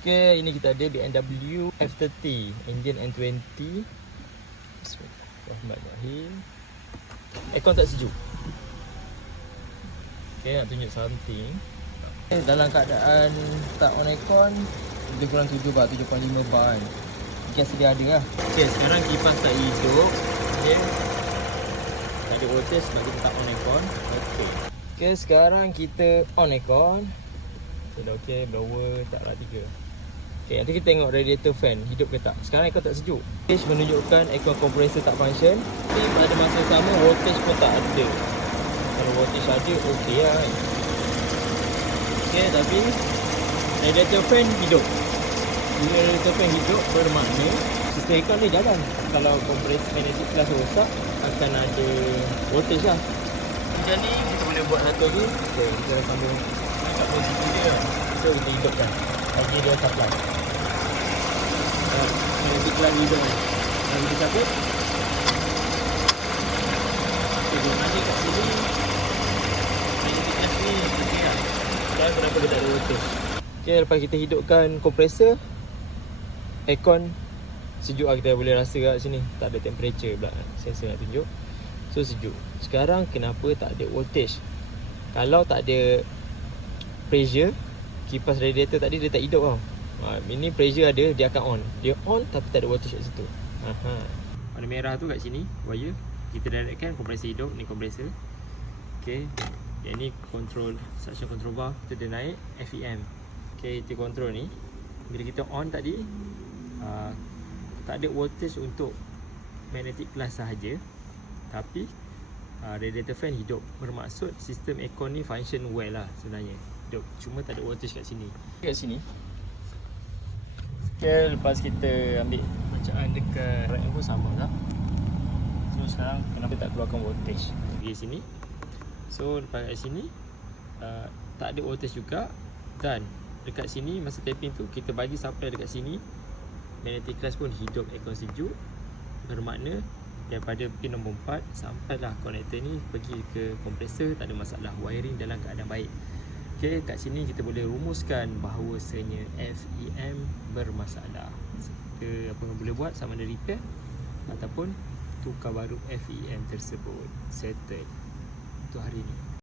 Okay, ini kita ada BMW F30 engine N20. Bismillahirrahmanirrahim. Aircon tak sejuk. Okay, nak tunjuk something. Dalam keadaan tak on aircon, lebih kurang 7 bar, 7.5 bar kan. Okay, sedia ada lah. Okay, sekarang kipas tak hidup. Okay, tak ada voltage sebab kita tak on aircon. Okay, sekarang kita on aircon. Okay, dah okay, blower tak lah 3. Okay, nanti kita tengok radiator fan hidup ke tak. Sekarang aircon tak sejuk. Voltage menunjukkan aircon compressor tak function. Tapi pada masa sama voltage pun tak ada. Kalau voltage ada, okey lah kan. Okay, tapi radiator fan hidup. Bila radiator fan hidup bermakna sistem aircon ni jalan. Kalau compressor magnetic flash rosak, akan ada voltage lah. Macam ni kita boleh buat satu lagi. Okay, kita dah sambung dekat posisi dia. So kita hidupkan. Bagi dia supply. Magnetic flash hidup kan. Kalau kita cabut, dia ada kat sini. Magnetic flash ni okey lah. Sekarang kenapa dia tak ada voltage. Okay, lepas kita hidupkan kompresor, aircon sejuk lah, kita boleh rasa kat sini. Tak ada temperature pula, sensor nak tunjuk. So sejuk. Sekarang kenapa tak ada voltage? Kalau tak ada pressure, kipas radiator tadi dia tak hidup tau. Ini pressure ada, dia akan on. Dia on tapi tak ada voltage kat situ. Warna merah tu kat sini, wire. Kita directkan, kompresor hidup, ni kompresor. Okay, yang ni control, suction control bar. Kita dia naik FEM. Okay, kita control ni. Bila kita on tadi, tak ada voltage untuk magnetic plus sahaja. Tapi radiator fan hidup. Bermaksud sistem aircon ni function well lah sebenarnya. Hidup. Cuma tak ada voltage kat sini. Kat sini. Okay, lepas kita ambil bacaan dekat rack pun sama tak? So sekarang kenapa tak keluarkan voltage? Pergi sini. So lepas kat sini tak ada voltage juga. Dan dekat sini masa tapping tu kita bagi supply dekat sini. Magnetic class pun hidup, aircon sejuk. Bermakna daripada pin nombor 4 sampailah konektor ni pergi ke kompresor, tak ada masalah, wiring dalam keadaan baik. Okay, kat sini kita boleh rumuskan bahawasanya FEM bermasalah. Kita apa yang boleh buat, sama ada repair ataupun tukar baru FEM tersebut. Settle untuk hari ni.